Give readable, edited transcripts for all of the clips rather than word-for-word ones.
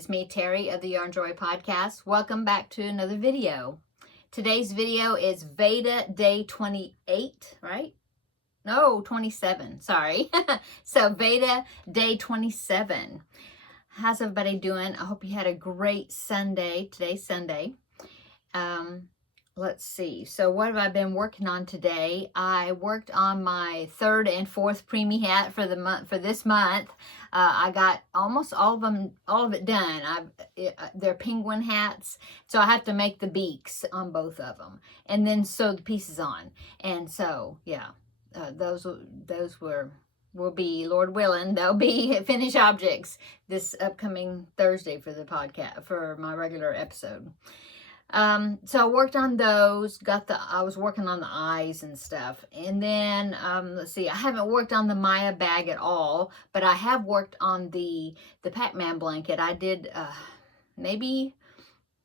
It's me, Terry of the Yarn Joy Podcast. Welcome back to another video. Today's video is VEDA Day 28, right? No, 27, sorry. So VEDA Day 27. How's everybody doing? I hope you had a great Sunday. Today's Sunday. Let's see. So what have I been working on today? I worked on my third and fourth preemie hat for the month, for this month. I got almost all of it done. They're penguin hats, so I have to make the beaks on both of them and then sew the pieces on. And so, yeah, those will be, Lord willing, they'll be finished objects this upcoming Thursday for the podcast, for my regular episode. So I worked on those, I was working on the eyes and stuff. And then, let's see, I haven't worked on the Maya bag at all, but I have worked on the Pac-Man blanket. I did, maybe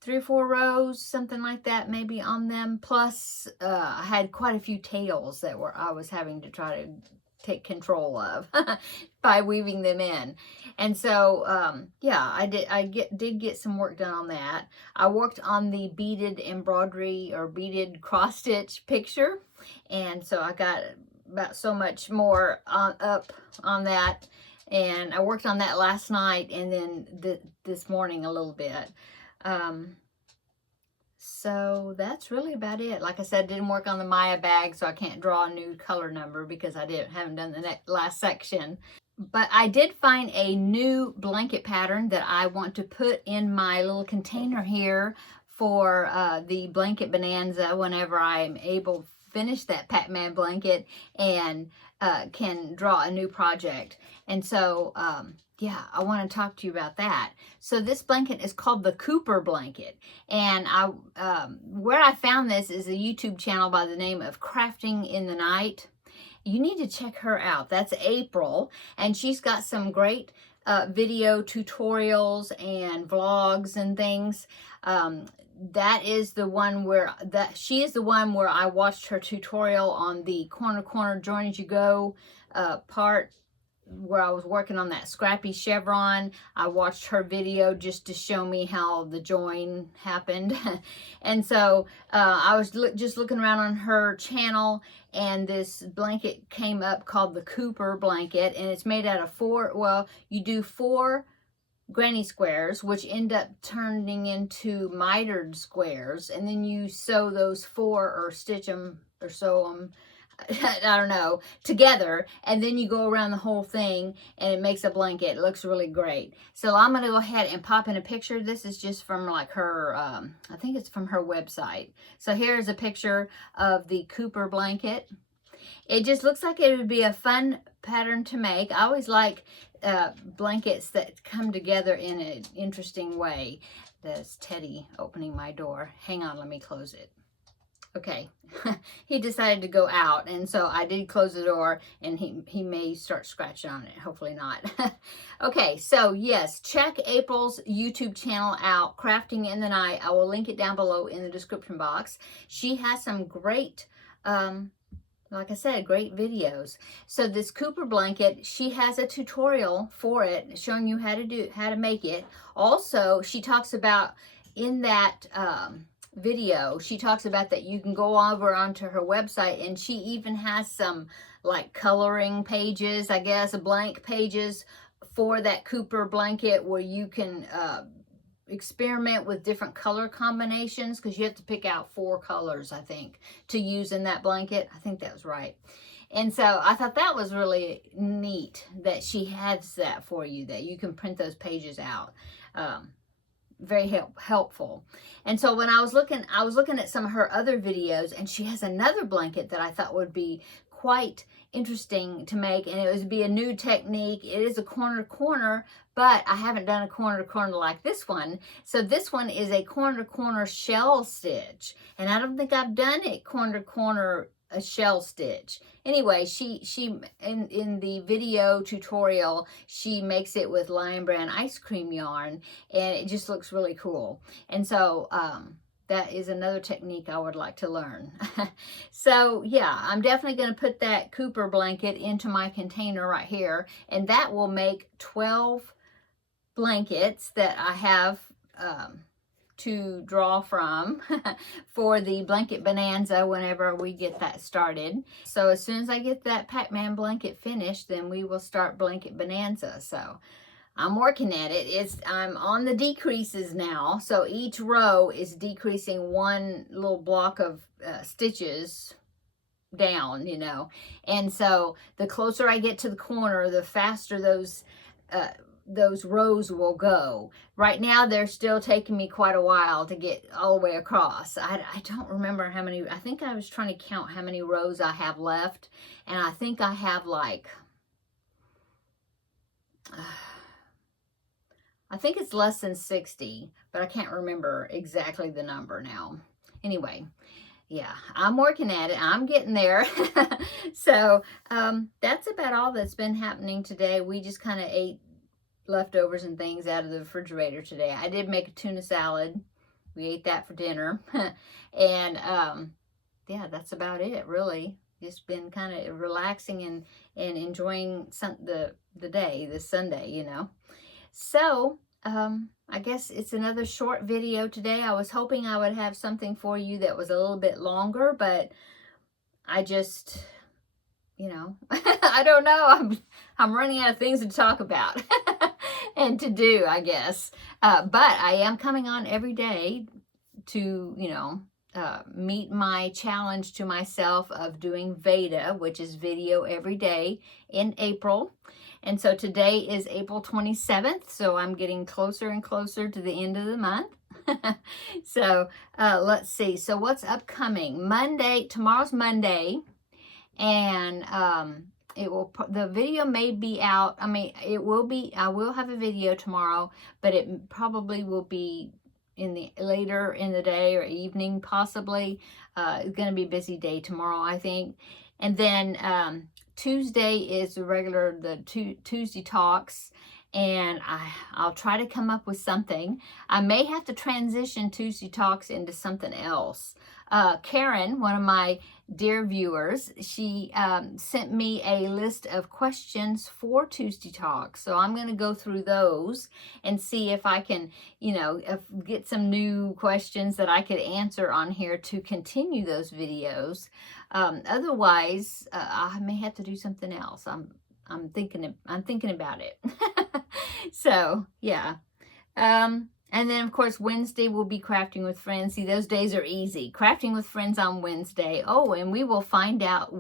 3 or 4 rows, something like that, maybe on them. Plus, I had quite a few tails that I was having to try to take control of by weaving them in. And so yeah, I did get some work done on that. I worked on the beaded embroidery or beaded cross stitch picture, and so I got about so much more up on that, and I worked on that last night and then this morning a little bit. So that's really about it. Like I said, didn't work on the Maya bag, so I can't draw a new color number because I haven't done the last section. But I did find a new blanket pattern that I want to put in my little container here for the blanket bonanza whenever I'm able to finish that Pac-Man blanket and can draw a new project. And so, yeah, I want to talk to you about that. So this blanket is called the Cooper blanket. And where I found this is a YouTube channel by the name of Crafting in the Night. You need to check her out. That's April. And she's got some great video tutorials and vlogs and things. She is the one where I watched her tutorial on the corner join as you go part, where I was working on that scrappy chevron. I watched her video just to show me how the join happened. And so I was just looking around on her channel, and this blanket came up called the Cooper blanket, and it's made out of you do 4 granny squares, which end up turning into mitered squares, and then you sew those 4 or stitch them or sew them, I don't know, together, and then you go around the whole thing and it makes a blanket. It looks really great. So I'm going to go ahead and pop in a picture. This is just from like her, I think it's from her website. So here's a picture of the Cooper blanket. It just looks like it would be a fun pattern to make. I always like blankets that come together in an interesting way. That's Teddy opening my door. Hang on, let me close it. Okay, he decided to go out, and so I did close the door, and he may start scratching on it. Hopefully not. Okay, so yes, check April's YouTube channel out, Crafting in the Night. I will link it down below in the description box. She has some great, like I said, great videos. So this Cooper blanket, she has a tutorial for it showing you how to make it. Also, she talks about in that video, she talks about that you can go over onto her website, and she even has some like coloring pages, I guess, blank pages for that Cooper blanket where you can experiment with different color combinations, because you have to pick out 4 colors, I think, to use in that blanket. I think that was right. And so I thought that was really neat that she has that for you, that you can print those pages out. Very helpful. And so when I was looking at some of her other videos, and she has another blanket that I thought would be quite interesting to make, and it would be a new technique. It is a corner, but I haven't done a corner like this one. So this one is a corner shell stitch, and I don't think I've done it corner a shell stitch. Anyway, she in the video tutorial, she makes it with Lion Brand ice cream yarn, and it just looks really cool. And so that is another technique I would like to learn. So yeah, I'm definitely going to put that Cooper blanket into my container right here, and that will make 12 blankets that I have to draw from for the blanket bonanza whenever we get that started. So as soon as I get that Pac-Man blanket finished, then we will start blanket bonanza. So I'm working at it. I'm on the decreases now. So each row is decreasing one little block of stitches down, you know. And so the closer I get to the corner, the faster those rows will go. Right now, they're still taking me quite a while to get all the way across. I don't remember how many. I think I was trying to count how many rows I have left. And I think I have like, I think it's less than 60, but I can't remember exactly the number now. Anyway, yeah, I'm working at it. I'm getting there. So that's about all that's been happening today. We just kind of ate leftovers and things out of the refrigerator today. I did make a tuna salad. We ate that for dinner. And yeah, that's about it, really. Just been kind of relaxing and enjoying the day, this Sunday, you know. So I guess it's another short video today. I was hoping I would have something for you that was a little bit longer, but I just, you know, I don't know. I'm running out of things to talk about and to do, I guess. But I am coming on every day to, you know, meet my challenge to myself of doing VEDA, which is video every day, in April. And so today is April 27th, so I'm getting closer and closer to the end of the month. So let's see. So what's upcoming? Tomorrow's Monday, and the video may be out. I mean, I will have a video tomorrow, but it probably will be later in the day or evening, possibly. It's going to be a busy day tomorrow, I think. And then Tuesday is the Tuesday talks, and I'll try to come up with something. I may have to transition Tuesday talks into something else. Karen, one of my dear viewers, she sent me a list of questions for Tuesday talks. So I'm going to go through those and see if I can, you know, get some new questions that I could answer on here to continue those videos. Otherwise, I may have to do something else. I'm thinking about it. So yeah. And then, of course, Wednesday will be Crafting with Friends. See, those days are easy. Crafting with Friends on Wednesday. Oh, and we will find out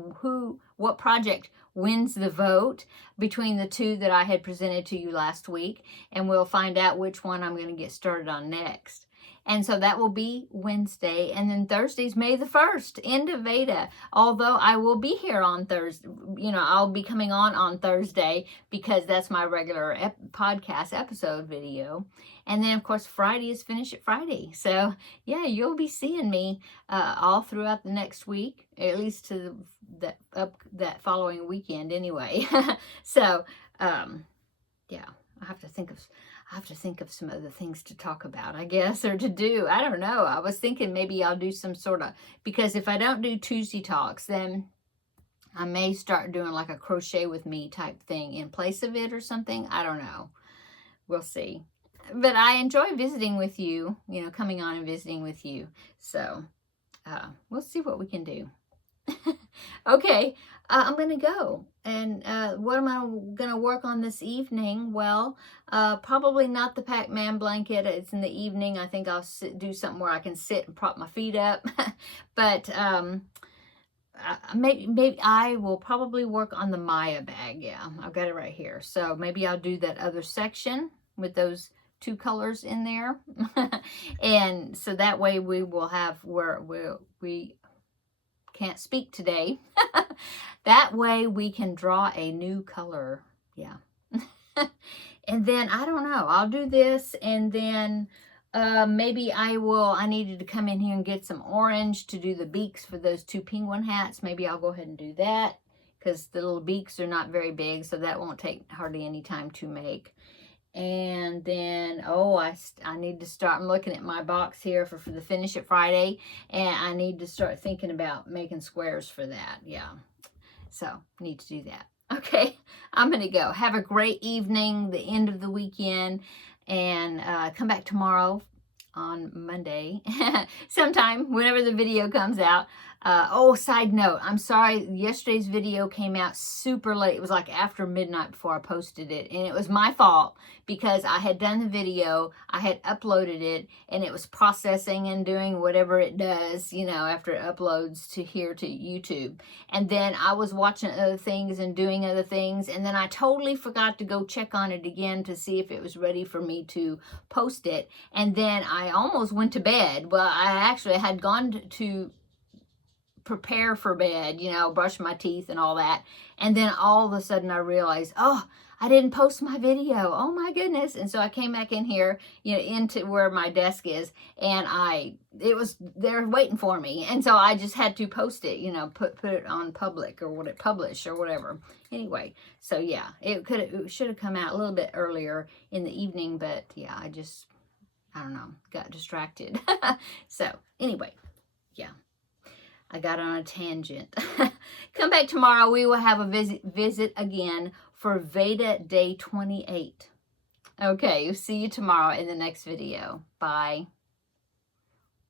what project wins the vote between the two that I had presented to you last week. And we'll find out which one I'm going to get started on next. And so that will be Wednesday. And then Thursday's May the 1st, end of VETA. Although I will be here on Thursday, you know, I'll be coming on Thursday because that's my regular podcast episode video. And then, of course, Friday is Finish It Friday. So, yeah, you'll be seeing me all throughout the next week, at least to that following weekend anyway. So, yeah, I have to think of some other things to talk about, I guess, or to do. I don't know. I was thinking maybe I'll do some sort of, because if I don't do Tuesday talks, then I may start doing like a crochet with me type thing in place of it or something. I don't know. We'll see. But I enjoy visiting with you, you know, coming on and visiting with you. So we'll see what we can do. Okay, I'm going to go. And what am I going to work on this evening? Well, probably not the Pac-Man blanket. It's in the evening. I think I'll do something where I can sit and prop my feet up. But maybe I will probably work on the Maya bag. Yeah, I've got it right here. So maybe I'll do that other section with those two colors in there. And so that way we will have we can't speak today. That way we can draw a new color. Yeah. And then I don't know, I'll do this, and then maybe I needed to come in here and get some orange to do the beaks for those two penguin hats. Maybe I'll go ahead and do that because the little beaks are not very big, so that won't take hardly any time to make. And then, oh, I need to start, I'm looking at my box here for the Finish It Friday, and I need to start thinking about making squares for that. Yeah. So, need to do that. Okay, I'm going to go. Have a great evening, the end of the weekend, and come back tomorrow on Monday, sometime, whenever the video comes out. Oh, side note, I'm sorry, yesterday's video came out super late. It was like after midnight before I posted it, and it was my fault because I had done the video, I had uploaded it, and it was processing and doing whatever it does, you know, after it uploads to here to YouTube. And then I was watching other things and doing other things, and then I totally forgot to go check on it again to see if it was ready for me to post it. And then I almost went to bed. Well, I actually had gone to prepare for bed, you know, brush my teeth and all that. And then all of a sudden I realized, oh, I didn't post my video. Oh my goodness. And so I came back in here, you know, into where my desk is, and it was there waiting for me. And so I just had to post it, you know, put it on public or publish or whatever. Anyway, so yeah, it should have come out a little bit earlier in the evening, but yeah, I don't know, got distracted. So anyway, yeah. I got on a tangent. Come back tomorrow. We will have a visit again for VETA Day 28. Okay, see you tomorrow in the next video. Bye.